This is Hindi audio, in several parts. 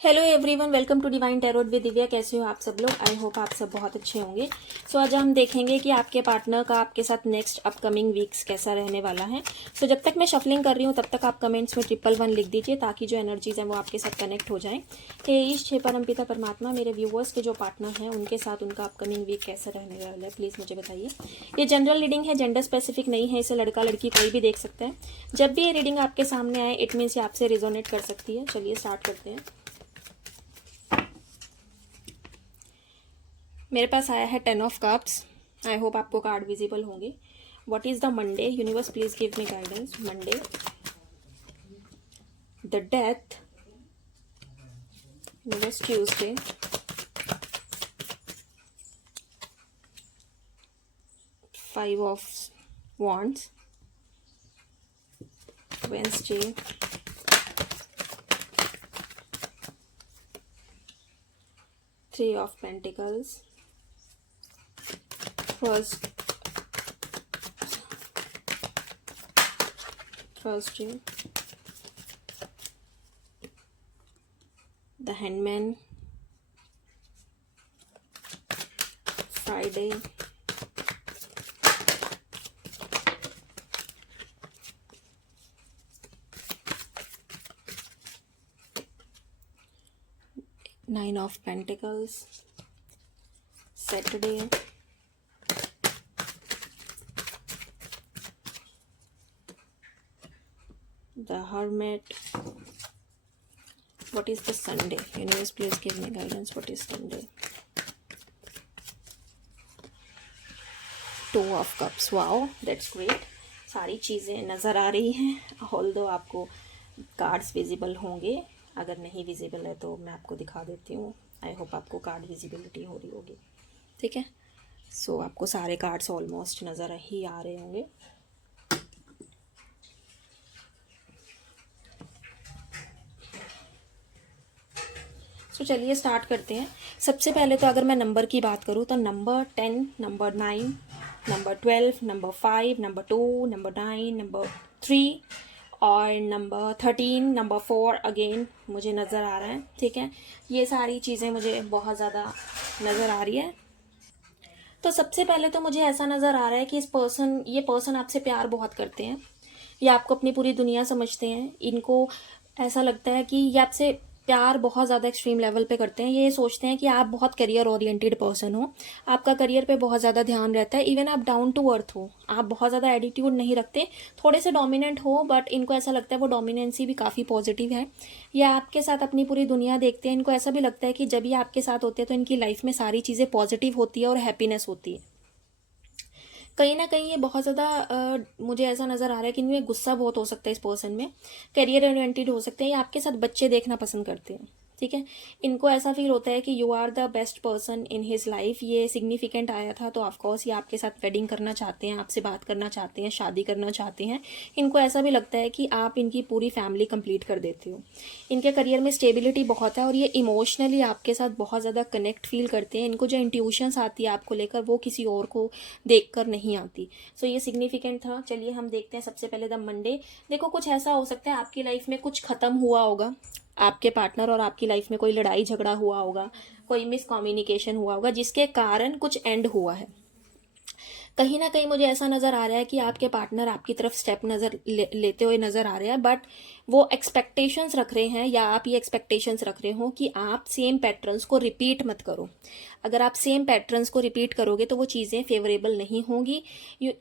Hello everyone, welcome to divine tarot with Divya. कैसे हो आप सब लोग? आई होप आप सब बहुत अच्छे होंगे। सो आज हम देखेंगे कि आपके पार्टनर का आपके साथ नेक्स्ट अपकमिंग वीक्स कैसा रहने वाला है। सो जब तक मैं शफलिंग कर रही हूँ तब तक आप कमेंट्स में 111 लिख दीजिए ताकि जो एनर्जीज हैं वो आपके साथ कनेक्ट हो जाएं। हे ईश, हे परमपिता परमात्मा, मेरे व्यूवर्स के जो पार्टनर हैं उनके साथ उनका अपकमिंग वीक कैसा रहने वाला है प्लीज़ मुझे बताइए। ये जनरल रीडिंग है, जेंडर स्पेसिफिक नहीं है, इसे लड़का लड़की कोई भी देख सकता है। जब भी ये रीडिंग आपके सामने आए इट मीन्स ये आपसे रिजोनेट कर सकती है। चलिए स्टार्ट करते हैं। मेरे पास आया है 10 ऑफ कप्स। आई होप आपको कार्ड विजिबल होंगे। What is the Monday? Universe please give me guidance. Monday, the death, universe Tuesday, five of wands, Wednesday, three of pentacles, Thursday, the Hangman, Friday, Nine of Pentacles, Saturday, the Hermit. What is the Sunday? Universe please give me guidance. What is Sunday? Two of Cups. Wow, that's great. सारी चीज़ें नज़र आ रही हैं। ऑल्दो आपको कार्ड्स विजिबल होंगे, अगर नहीं विजिबल है तो मैं आपको दिखा देती हूँ। आई होप आपको कार्ड विजिबिलिटी हो रही होगी। ठीक है, सो आपको सारे कार्ड्स ऑलमोस्ट नज़र ही आ रहे होंगे। तो चलिए स्टार्ट करते हैं। सबसे पहले तो अगर मैं नंबर की बात करूँ तो number 10, number 9, number 12, number 5, number 2, number 9, number 3 और नंबर 13, नंबर 4 अगेन मुझे नज़र आ रहा है। ठीक है, ये सारी चीज़ें मुझे बहुत ज़्यादा नज़र आ रही है। तो सबसे पहले तो मुझे ऐसा नज़र आ रहा है कि ये पर्सन आपसे प्यार बहुत करते हैं। ये आपको अपनी पूरी दुनिया समझते हैं। इनको ऐसा लगता है कि ये आपसे प्यार बहुत ज़्यादा एक्सट्रीम लेवल पे करते हैं। ये सोचते हैं कि आप बहुत करियर ओरिएंटेड पर्सन हो, आपका करियर पे बहुत ज़्यादा ध्यान रहता है। इवन आप डाउन टू अर्थ हो, आप बहुत ज़्यादा एटीट्यूड नहीं रखते, थोड़े से डोमिनेंट हो, बट इनको ऐसा लगता है वो डोमिनेंसी भी काफ़ी पॉजिटिव है। ये आपके साथ अपनी पूरी दुनिया देखते हैं। इनको ऐसा भी लगता है कि जब ये आपके साथ होते हैं तो इनकी लाइफ में सारी चीज़ें पॉजिटिव होती है और हैप्पीनेस होती है। कहीं ना कहीं ये बहुत ज़्यादा मुझे ऐसा नज़र आ रहा है कि इनमें गुस्सा बहुत हो सकता है। इस पर्सन में करियर ओरिएंटेड हो सकते हैं, ये आपके साथ बच्चे देखना पसंद करते हैं। ठीक है, इनको ऐसा फील होता है कि you are the best person in his life. ये सिग्निफिकेंट आया था तो ऑफकोर्स ये आपके साथ वेडिंग करना चाहते हैं, आपसे बात करना चाहते हैं, शादी करना चाहते हैं। इनको ऐसा भी लगता है कि आप इनकी पूरी फैमिली कंप्लीट कर देते हो। इनके करियर में स्टेबिलिटी बहुत है और ये इमोशनली आपके साथ बहुत ज़्यादा कनेक्ट फील करते हैं। इनको जो इंट्यूशंस आती है आपको लेकर वो किसी और को देखकर नहीं आती। सो ये सिग्निफिकेंट था। चलिए हम देखते हैं सबसे पहले द मंडे। देखो, कुछ ऐसा हो सकता है आपकी लाइफ में कुछ खत्म हुआ होगा, आपके पार्टनर और आपकी लाइफ में कोई लड़ाई झगड़ा हुआ होगा, कोई मिसकम्युनिकेशन हुआ होगा जिसके कारण कुछ एंड हुआ है। कहीं ना कहीं मुझे ऐसा नज़र आ रहा है कि आपके पार्टनर आपकी तरफ स्टेप लेते हुए नज़र आ रहे हैं, बट वो एक्सपेक्टेशंस रख रहे हैं या आप ये एक्सपेक्टेशंस रख रहे हो कि आप सेम पैटर्न्स को रिपीट मत करो। अगर आप सेम पैटर्न्स को रिपीट करोगे तो वो चीज़ें फेवरेबल नहीं होंगी।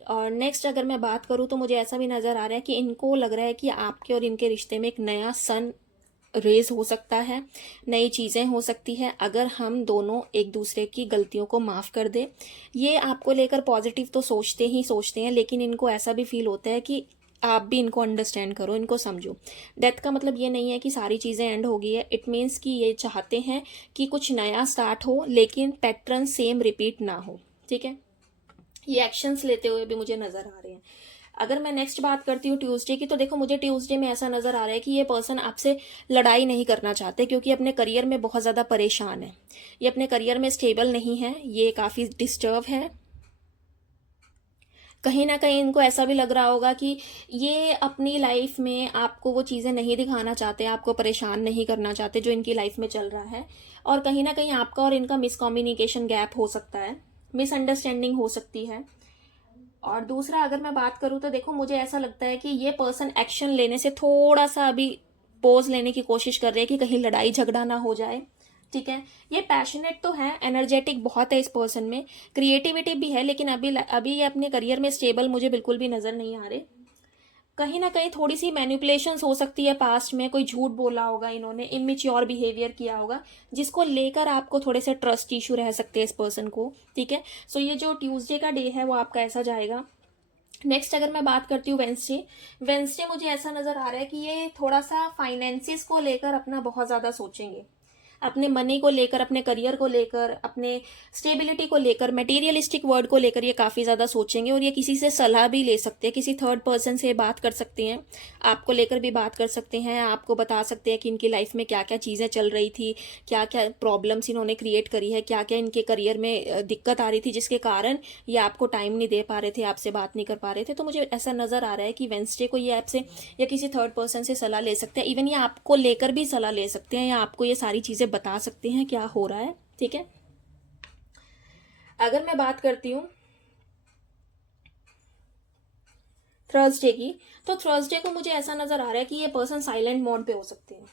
और नेक्स्ट अगर मैं बात करूँ तो मुझे ऐसा भी नज़र आ रहा है कि इनको लग रहा है कि आपके और इनके रिश्ते में एक नया सन रेज हो सकता है, नई चीज़ें हो सकती है अगर हम दोनों एक दूसरे की गलतियों को माफ़ कर दे। ये आपको लेकर पॉजिटिव तो सोचते ही सोचते हैं, लेकिन इनको ऐसा भी फील होता है कि आप भी इनको अंडरस्टैंड करो, इनको समझो। डेथ का मतलब ये नहीं है कि सारी चीज़ें एंड हो गई है। इट मीन्स कि ये चाहते हैं कि कुछ नया स्टार्ट हो लेकिन पैटर्न सेम रिपीट ना हो। ठीक है, ये एक्शंस लेते हुए भी मुझे नज़र आ रहे हैं। अगर मैं नेक्स्ट बात करती हूँ ट्यूसडे की, तो देखो मुझे ट्यूसडे में ऐसा नज़र आ रहा है कि ये पर्सन आपसे लड़ाई नहीं करना चाहते क्योंकि अपने करियर में बहुत ज़्यादा परेशान है। ये अपने करियर में स्टेबल नहीं है, ये काफ़ी डिस्टर्ब है। कहीं ना कहीं इनको ऐसा भी लग रहा होगा कि ये अपनी लाइफ में आपको वो चीज़ें नहीं दिखाना चाहते, आपको परेशान नहीं करना चाहते जो इनकी लाइफ में चल रहा है। और कहीं ना कहीं आपका और इनका मिसकम्युनिकेशन गैप हो सकता है, मिसअंडरस्टैंडिंग हो सकती है। और दूसरा अगर मैं बात करूँ तो देखो, मुझे ऐसा लगता है कि ये पर्सन एक्शन लेने से थोड़ा सा अभी पोज लेने की कोशिश कर रहे हैं कि कहीं लड़ाई झगड़ा ना हो जाए। ठीक है, ये पैशनेट तो है, एनर्जेटिक बहुत है इस पर्सन में, क्रिएटिविटी भी है, लेकिन अभी अभी ये अपने करियर में स्टेबल मुझे बिल्कुल भी नजर नहीं आ रहे। कहीं ना कहीं थोड़ी सी मैनिपुलेशंस हो सकती है, पास्ट में कोई झूठ बोला होगा इन्होंने, इनमेच्योर बिहेवियर किया होगा, जिसको लेकर आपको थोड़े से ट्रस्ट इशू रह सकते हैं इस पर्सन को। ठीक है, सो ये जो ट्यूसडे का डे है वो आपका ऐसा जाएगा। नेक्स्ट अगर मैं बात करती हूँ वेंसडे, वेंसडे मुझे ऐसा नजर आ रहा है कि ये थोड़ा सा फाइनेंसिस को लेकर अपना बहुत ज्यादा सोचेंगे, अपने मनी को लेकर, अपने करियर को लेकर, अपने स्टेबिलिटी को लेकर, मटेरियलिस्टिक वर्ड को लेकर ये काफ़ी ज़्यादा सोचेंगे। और ये किसी से सलाह भी ले सकते हैं, किसी थर्ड पर्सन से बात कर सकते हैं, आपको लेकर भी बात कर सकते हैं, आपको बता सकते हैं कि इनकी लाइफ में क्या क्या चीज़ें चल रही थी, क्या क्या प्रॉब्लम्स इन्होंने क्रिएट करी है, क्या क्या इनके करियर में दिक्कत आ रही थी जिसके कारण ये आपको टाइम नहीं दे पा रहे थे, आपसे बात नहीं कर पा रहे थे। तो मुझे ऐसा नज़र आ रहा है कि वेंसडे को ये आपसे या किसी थर्ड पर्सन से सलाह ले सकते हैं, इवन ये आपको लेकर भी सलाह ले सकते हैं, या आपको ये सारी चीज़ें बता सकते हैं क्या हो रहा है। ठीक है, अगर मैं बात करती हूँ थर्सडे की, तो थर्सडे को मुझे ऐसा नजर आ रहा है कि ये पर्सन साइलेंट मोड पे हो सकते हैं,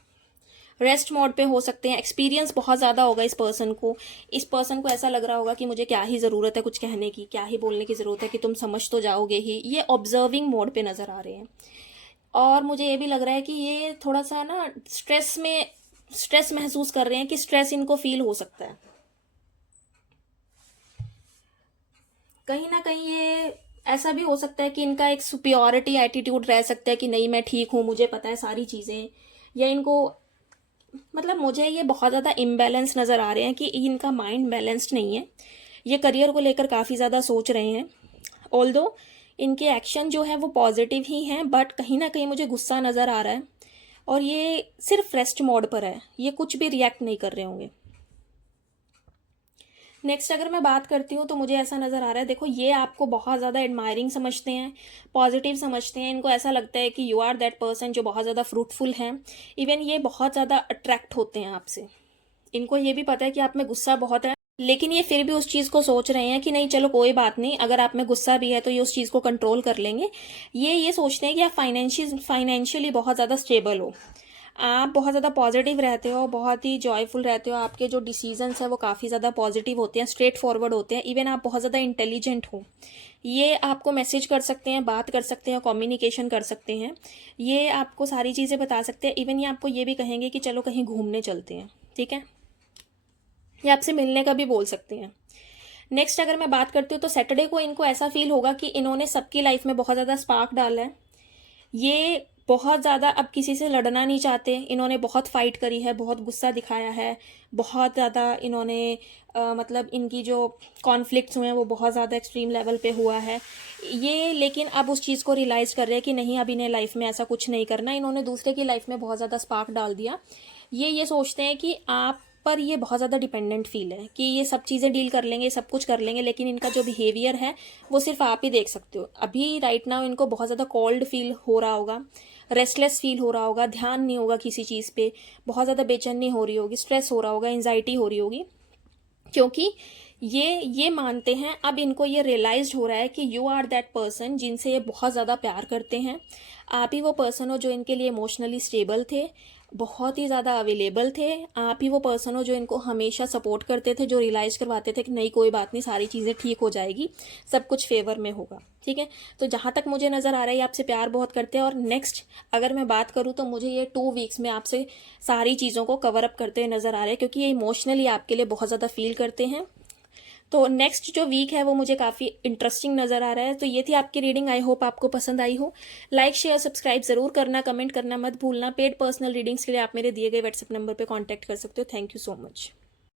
रेस्ट मोड पे हो सकते हैं। एक्सपीरियंस बहुत ज़्यादा होगा इस पर्सन को, इस पर्सन को ऐसा लग रहा होगा कि मुझे क्या ही ज़रूरत है कुछ कहने की, क्या ही बोलने की ज़रूरत है कि तुम समझ तो जाओगे ही। ये ऑब्जर्विंग मोड पे नज़र आ रहे हैं। और मुझे ये भी लग रहा है कि ये थोड़ा सा ना स्ट्रेस महसूस कर रहे हैं, कि स्ट्रेस इनको फील हो सकता है। कहीं ना कहीं ये ऐसा भी हो सकता है कि इनका एक सुपियोरिटी एटीट्यूड रह सकता है कि नहीं मैं ठीक हूँ, मुझे पता है सारी चीज़ें। या इनको, मतलब मुझे ये बहुत ज़्यादा इम्बैलेंस नज़र आ रहे हैं, कि इनका माइंड बैलेंस्ड नहीं है। ये करियर को लेकर काफ़ी ज़्यादा सोच रहे हैं, ऑल्दो इनके एक्शन जो है वो पॉजिटिव ही हैं, बट कहीं ना कहीं मुझे गुस्सा नज़र आ रहा है। और ये सिर्फ रेस्ट मोड पर है, ये कुछ भी रिएक्ट नहीं कर रहे होंगे। नेक्स्ट अगर मैं बात करती हूँ तो मुझे ऐसा नज़र आ रहा है, देखो ये आपको बहुत ज़्यादा एडमायरिंग समझते हैं, पॉजिटिव समझते हैं। इनको ऐसा लगता है कि यू आर दैट पर्सन जो बहुत ज़्यादा फ्रूटफुल हैं। इवन ये बहुत ज़्यादा अट्रैक्ट होते हैं आपसे। इनको ये भी पता है कि आप में गुस्सा बहुत है, लेकिन ये फिर भी उस चीज़ को सोच रहे हैं कि नहीं चलो कोई बात नहीं, अगर आप में गुस्सा भी है तो ये उस चीज़ को कंट्रोल कर लेंगे। ये सोचते हैं कि आप फाइनेंशियली बहुत ज़्यादा स्टेबल हो, आप बहुत ज़्यादा पॉजिटिव रहते हो, बहुत ही जॉयफुल रहते हो, आपके जो डिसीजंस है वो काफ़ी ज़्यादा पॉजिटिव होते हैं, स्ट्रेट फॉरवर्ड होते हैं। इवन आप बहुत ज़्यादा इंटेलिजेंट हो, ये आपको मैसेज कर सकते हैं, बात कर सकते हैं, कम्युनिकेशन कर सकते हैं, ये आपको सारी चीज़ें बता सकते हैं। इवन ये आपको ये भी कहेंगे कि चलो कहीं घूमने चलते हैं। ठीक है, ये आपसे मिलने का भी बोल सकते हैं। नेक्स्ट अगर मैं बात करती हूँ तो सैटरडे को इनको ऐसा फील होगा कि इन्होंने सबकी लाइफ में बहुत ज़्यादा स्पार्क डाला है। ये बहुत ज़्यादा अब किसी से लड़ना नहीं चाहते, इन्होंने बहुत फाइट करी है, बहुत गुस्सा दिखाया है, बहुत ज़्यादा इन्होंने मतलब इनकी जो कॉन्फ्लिक्ट्स हुए हैं वो बहुत ज़्यादा एक्सट्रीम लेवल पे हुआ है ये। लेकिन अब उस चीज़ को रियलाइज़ कर रहे हैं कि नहीं, अब इन्हें लाइफ में ऐसा कुछ नहीं करना। इन्होंने दूसरे की लाइफ में बहुत ज़्यादा स्पार्क डाल दिया। ये सोचते हैं कि आप पर ये बहुत ज़्यादा डिपेंडेंट फील है, कि ये सब चीज़ें डील कर लेंगे, सब कुछ कर लेंगे, लेकिन इनका जो बिहेवियर है वो सिर्फ आप ही देख सकते हो। अभी राइट नाउ इनको बहुत ज़्यादा कोल्ड फील हो रहा होगा, रेस्टलेस फील हो रहा होगा, ध्यान नहीं होगा किसी चीज़ पे, बहुत ज़्यादा बेचैनी हो रही होगी, स्ट्रेस हो रहा होगा, एंजाइटी हो रही होगी, क्योंकि ये मानते हैं, अब इनको ये रियलाइज हो रहा है कि यू आर दैट पर्सन जिनसे ये बहुत ज़्यादा प्यार करते हैं। आप ही वो पर्सन हो जो इनके लिए इमोशनली स्टेबल थे, बहुत ही ज़्यादा अवेलेबल थे। आप ही वो पर्सन हो जो इनको हमेशा सपोर्ट करते थे, जो रियलाइज़ करवाते थे कि नहीं कोई बात नहीं, सारी चीज़ें ठीक हो जाएगी, सब कुछ फेवर में होगा। ठीक है, तो जहाँ तक मुझे नज़र आ रहा है ये आपसे प्यार बहुत करते हैं। और नेक्स्ट अगर मैं बात करूँ तो मुझे ये 2 वीक्स में आपसे सारी चीज़ों को कवर अप करते हुए नज़र आ रहे हैं, क्योंकि ये इमोशनली आपके लिए बहुत ज़्यादा फील करते हैं। तो नेक्स्ट जो वीक है वो मुझे काफ़ी इंटरेस्टिंग नज़र आ रहा है। तो ये थी आपकी रीडिंग, आई होप आपको पसंद आई हो। लाइक शेयर सब्सक्राइब ज़रूर करना, कमेंट करना मत भूलना। पेड पर्सनल रीडिंग्स के लिए आप मेरे दिए गए व्हाट्सएप नंबर पे कांटेक्ट कर सकते हो। Thank you so much.